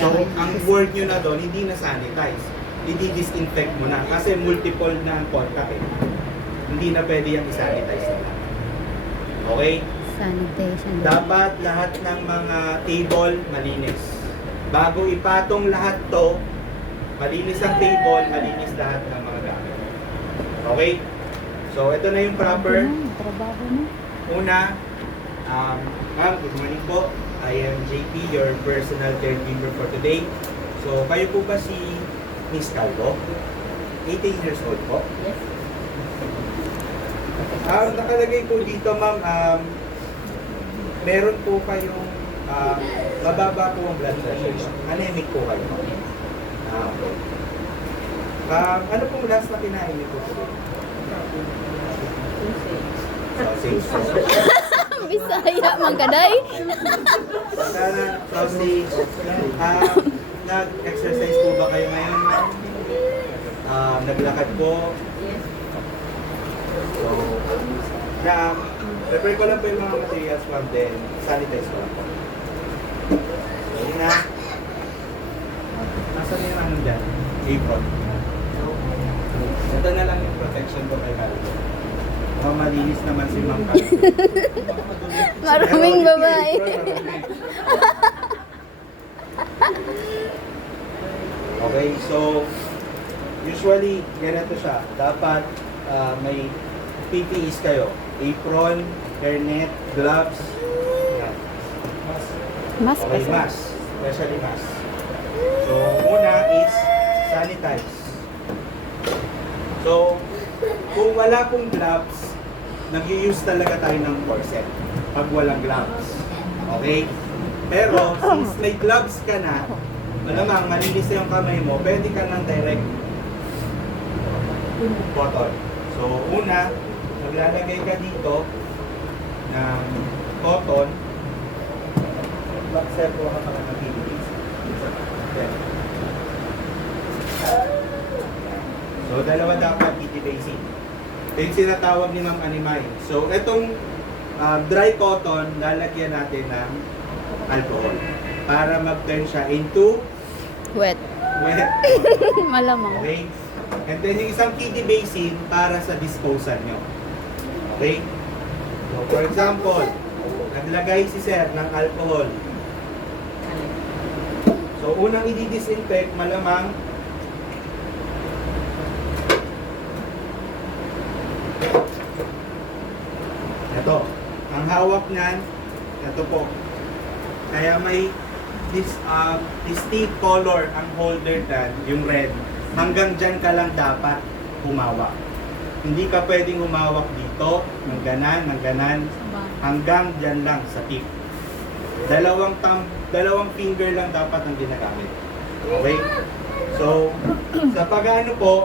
So, ang word nyo na doon, hindi na sanitize. I-disinfect mo na. Kasi multiple na ang contact eh. Hindi na pwede yung i-sanitize na lang. Okay? Sanitation. Dapat lahat ng mga table malinis. Bago ipatong lahat to, malinis ang table, malinis lahat ng mga gamit. Okay? So, ito na yung proper. Trabaho na. Una, ma'am, good morning po. I am JP, your personal caregiver for today. So, kayo po ba si Miss Calvo? 18 years old po? Yes. Nakalagay po dito, ma'am, meron po kayong mababa po ang blood pressure. Anemic po kayo. Okay. Ano pong last na kinain niyo po today? Sausage. Bisaya, mangkaday. Sana, sausage. Nag-exercise po ba kayo ngayon, ma'am? Naglakad po? So, prepare ko lang po yung mga materials, ma'am, then sanitize ko lang po. So, yun na. Nasaan yung ano dyan? Apron. Ito na lang yung protection ko kay Calvo. Malinis naman si Ma'am Calvo. Maraming babae. Okay, so usually ganito siya. Dapat may PPEs kayo. Apron, hairnet, gloves. Yan. Mas Okay, mask. Especially mask. So, una is sanitize. So, kung wala pong gloves, nag-use talaga tayo ng corset pag walang gloves. Okay? Pero, since may gloves ka na, malamang malinis na yung kamay mo, pwede ka ng direct cotton. So, una, maglalagay ka dito ng cotton. Bakit po ka pala nag-iilis? So, dalawa dapat itibasing. Ito yung sinatawag ni Ma'am Animay. So, itong dry cotton, lalagyan natin ng alcohol para mag-turn siya into wet. wet. Malamang. Okay? And then yung isang kitty basin para sa disposal nyo. Okay? So, for example, naglagay si Sir ng alcohol. So, unang i-disinfect, malamang ito. Ang hawak niyan, ito po. Kaya may distinct color ang holder dan, yung red. Hanggang dyan ka lang dapat humawak. Hindi ka pwedeng humawak dito, ng ganan, hanggang dyan lang sa tip. Dalawang finger lang dapat ang ginagamit. Okay? So, sa pag-ano po,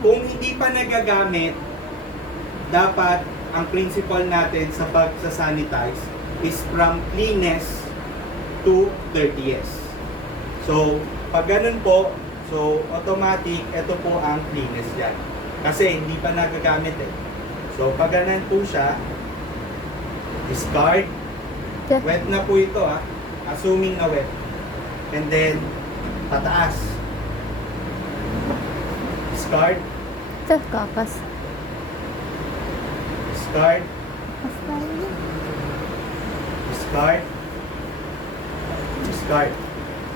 kung hindi pa nagagamit, dapat ang principle natin sa pag-sanitize is from cleanest to dirtiest. So, pag ganun po, so automatic, ito po ang cleanest yan. Kasi hindi pa nagagamit eh. So, pag ganun po siya, discard. Wet na po ito ah. Assuming na wet. And then, pataas. Discard. Ito, kapas. Discard. Discard. Discard.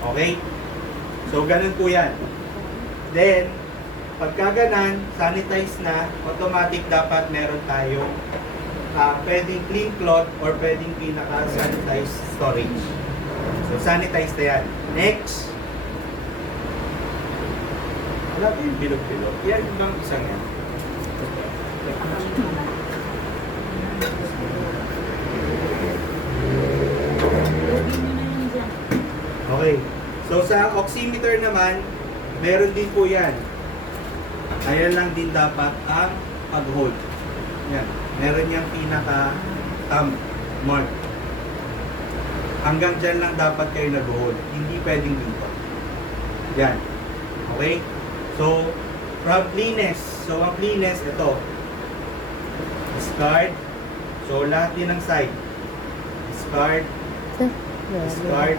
Okay? So, ganun po yan. Then, pagka ganan, sanitize na, automatic dapat meron tayong pwedeng clean cloth or pwedeng pinaka-sanitized storage. So, sanitize na yan. Next. Wala po yung bilog-bilog. Yan yung bang isang yan. Okay. So, sa oximeter naman, meron din po yan. Ayan lang din dapat ang pag-hold. Yan. Meron yung pinaka-thumb mark. Hanggang dyan lang dapat kayo nag-hold. Hindi pwedeng dito. Yan. Okay? So, from cleanest. So, ang cleanest, ito. Discard. So, lahat din ng side. Discard. Discard.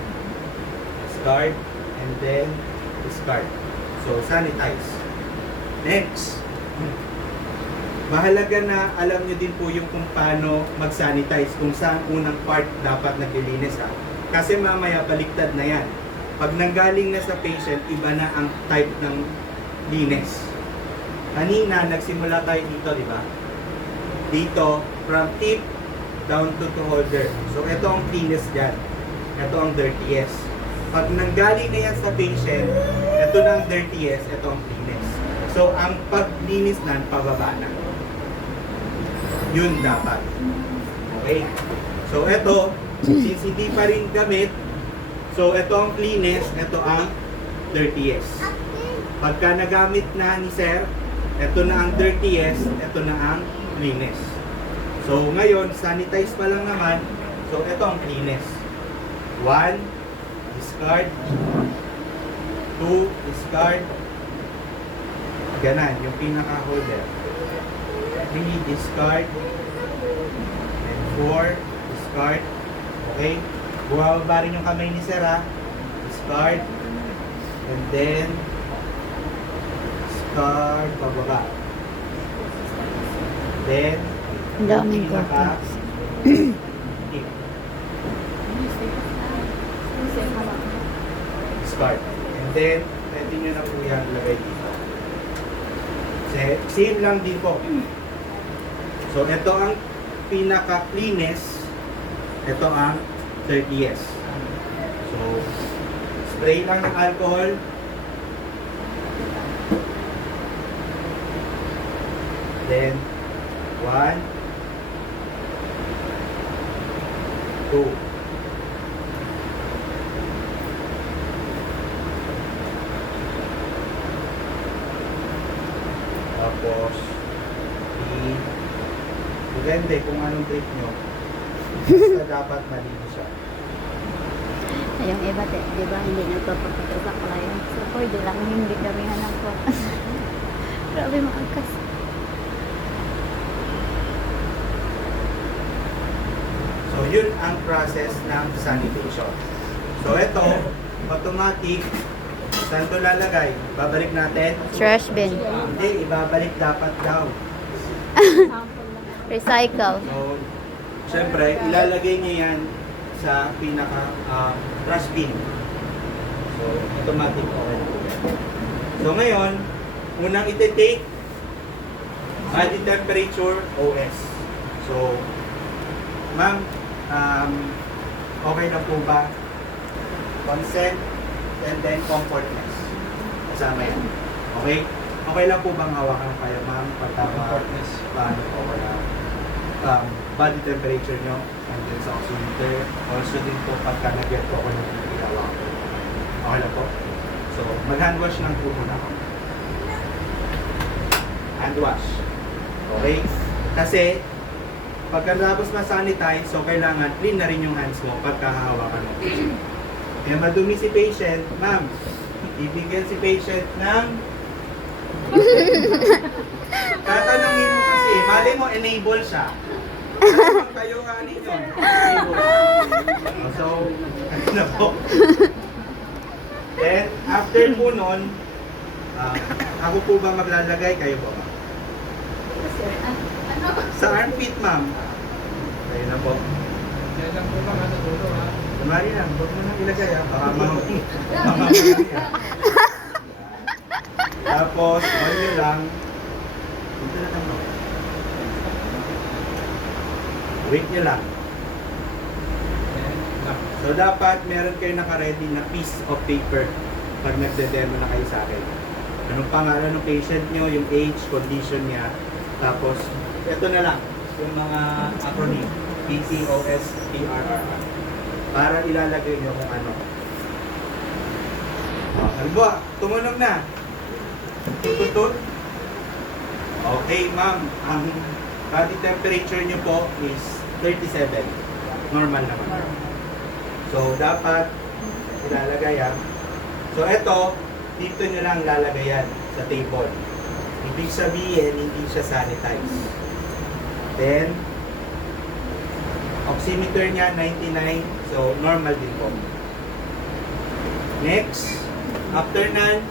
Discard. and then discard. So, sanitize. Next. Mahalaga na alam nyo din po yung kung paano mag-sanitize, kung saan unang part dapat naglilinis ha. Kasi mamaya baliktad na yan. Pag nanggaling na sa patient, iba na ang type ng linis. Kanina, nagsimula tayo dito, di ba? Dito, from tip down to holder. So, ito ang cleanest dyan. Ito ang dirtiest. Pag nanggaling na yan sa patient, ito na ang dirtiest, ito ang cleanest. So, ang paglinis nan, pababa na. Yun dapat. Okay? So, ito, since hindi pa rin gamit, so, ito ang cleanest, ito ang dirtiest. Pagka nagamit na ni sir, ito na ang dirtiest, ito na ang cleanest. So, ngayon, sanitize pa lang naman, so, ito ang cleanest. 1, discard. 2, discard. Ganan, yung pinaka-holder. 3, discard. And 4, discard. Okay? Bumababa rin yung kamay ni sir ha. Discard. And then, discard, pababa. Then, Ang daming pinaka- contacts. tip. Discard. And then, pwede nyo na po yan lagay dito. Same lang din po. So, ito ang pinaka-cleanest. Ito ang dirtiest. So, spray lang ng alcohol. Then, 1, 2. Tapos, depende kung anong trip nyo. Basta dapat malinis siya. Yung iba, di ba, hindi nagpapakita sa client. So, pwede lang hindi kami hanap ko. Grabe maakas. So, yun ang process ng sanitation. So, ito, automatic. Saan ito lalagay? Babalik natin? Trash bin. Hindi, ibabalik dapat daw. Recycle. So, syempre, ilalagay niya yan sa pinaka trash bin. So, automatic okay na po yan. So, ngayon, unang iti-take, body temperature, OS. So, ma'am, okay na po ba? Consent, and then comfortness. Kasama yan. Okay? Okay lang po bang hawakan kayo, ma'am? Comfortness. Paano po wala? Body temperature nyo, and then sa oximeter. Also din po pagka nag-get po ako ng ginawa ko. Okay lang po? So, mag-hand wash lang po muna ako. Hand wash. Okay? Kasi, pagkatapos ma-sanitize, so kailangan clean na rin yung hands mo pagka hahawakan mo. Kaya madumi si patient, ma'am, ibigyan si patient ng tatanungin mo kasi, mali mo, enable siya. Ano kayo nga ninyo? Enable. So, ano na po? Then, after po nun, ako po ba maglalagay? Kayo po ba? Sa armpit, ma'am. Kayo na po. Yan lang po ba dulo ha? Kumari lang, huwag mo nang ilagay ha. Baka mamamagay ha. Tapos, on nyo lang. Dito na lang mo. Wait nyo lang. So, dapat meron kayo naka-ready na piece of paper pag nagde-demo na kayo sa akin. Anong pangalan ng patient nyo, yung age, condition niya. Tapos, ito na lang. Yung mga acronym. PCOS, TRR. Para ilalagay nyo kung ano. Halimbawa, tumunog na. Tututut. Okay, ma'am. Ang body temperature nyo po is 37. Normal naman. So, dapat ilalagay yan. So, ito, dito nyo lang lalagay yan sa table. Ibig sabihin, hindi siya sanitize. Then, oximeter niya 99, so normal din po. Next, After nan,